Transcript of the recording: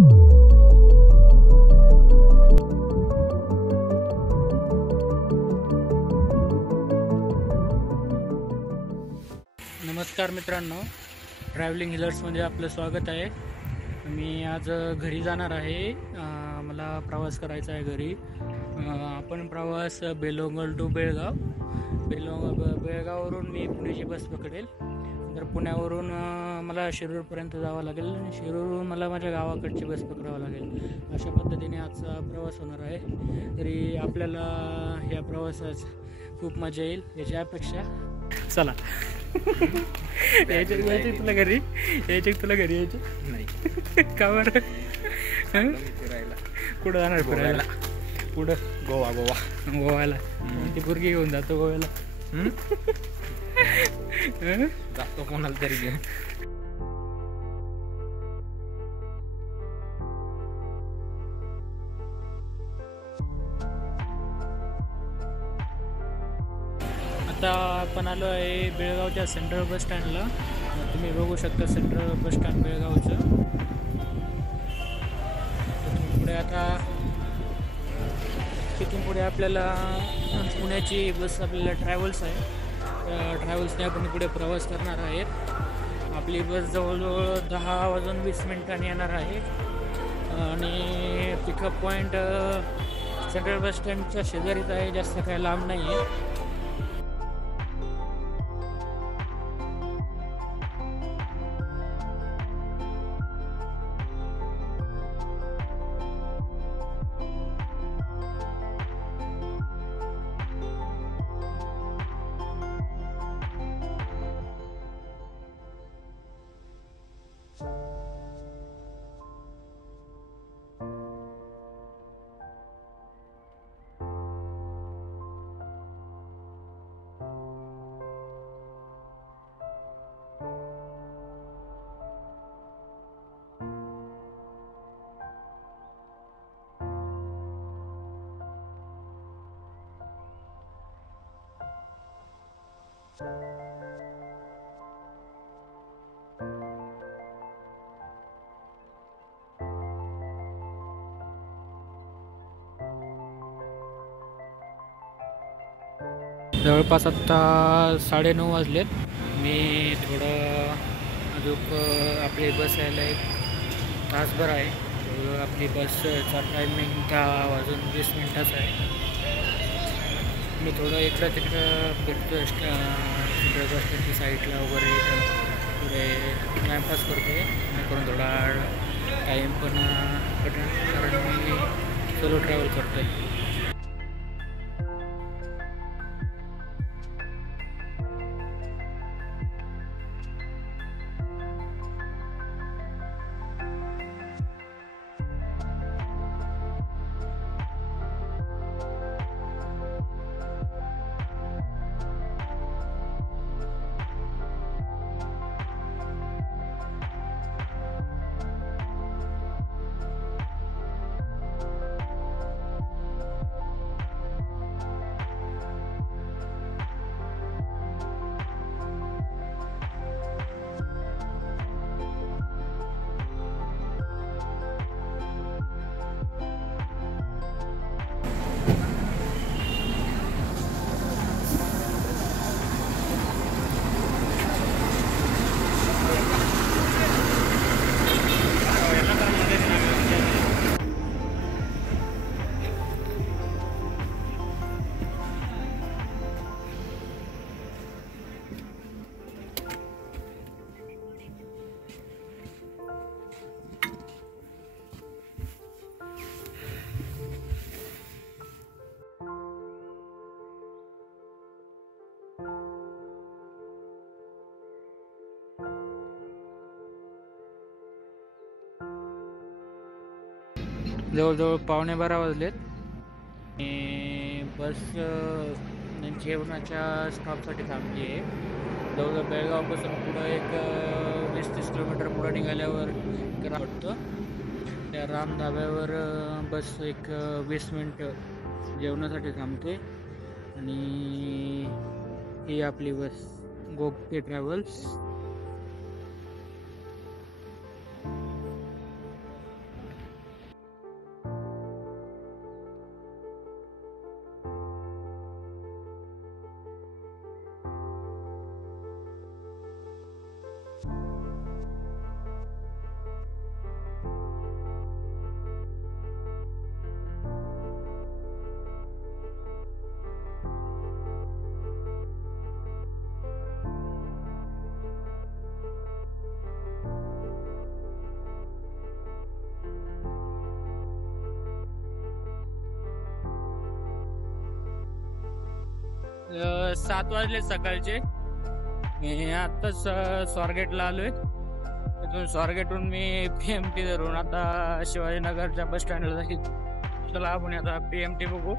नमस्कार मित्रांनो, ट्रॅव्हलिंग हिलर्समध्ये आपलं स्वागत आहे। मी आज घरी जाणार आहे। मला प्रवास करायचा आहे घरी। आपण प्रवास बेलोंगल टू बेळगाव, बेळगाववरून मी पुण्याची बस पकडेल। तर पुण्यावरून मला शिरूरपर्यंत जावं लागेल आणि शिरूरवरून मला माझ्या गावाकडची बस पकडावं लागेल। अशा पद्धतीने आजचा प्रवास होणार आहे। तरी आपल्याला या प्रवासात खूप मजा येईल याची अपेक्षा। चला यायचे तुला घरी यायचे नाही का बरं? फिरायला कुठं जाणार फिरायला? कुठं? गोवाला ती पोरगी घेऊन जातो गोव्याला? जातो कोणाला तरी घेऊन। आता आपण आलो आहे बेळगावच्या सेंट्रल बस स्टँडला। तुम्ही बघू शकता सेंट्रल बस स्टँड बेळगावचं। पुढे आता तिथून पुढे आपल्याला पुण्याची बस आपल्याला ट्रॅव्हल्स आहे, ट्रॅव्हल्सने आपण पुढे प्रवास करणार आहेत। आपली बस जवळजवळ 10:20 येणार आहे आणि पिकअप पॉईंट सेंट्रल बस स्टँडच्या शेजारीच आहे, जास्त काही लांब नाही आहे। जवळपास आत्ता 9:30 वाजलेत। मी थोडं अजून आपली बस यायला 1 तासभर आहे। आपली बसचा टायमिंग 10:20 आहे। मी थोडं इकडं तिकडं फिरतो सेंट्रल बस स्टँडच्या साईडला वगैरे, पुढे टाईमपास करतो आहे करून थोडा टाईम पण कटन, कारण मी सोलो ट्रॅव्हल करतो आहे। जवळजवळ 11:15 वाजलेत। बस जेवणाच्या स्टॉपसाठी थांबली आहे। जवळजवळ बेळगावपासून पुढं एक 20-30 किलोमीटर पुढं निघाल्यावर वाटतं त्या राम धाब्यावर बस एक 20 मिनटं जेवणासाठी थांबते। आणि ही आपली बस गोगटे ट्रॅव्हल्स। 7 वाजले सकाळचे. मी आत्ताच स्वारगेटला आलोय. तिथून स्वारगेटहून मी PMT धरून आता शिवाजीनगरच्या बस स्टँडला जाईल. चला आपण आता PMT बघू.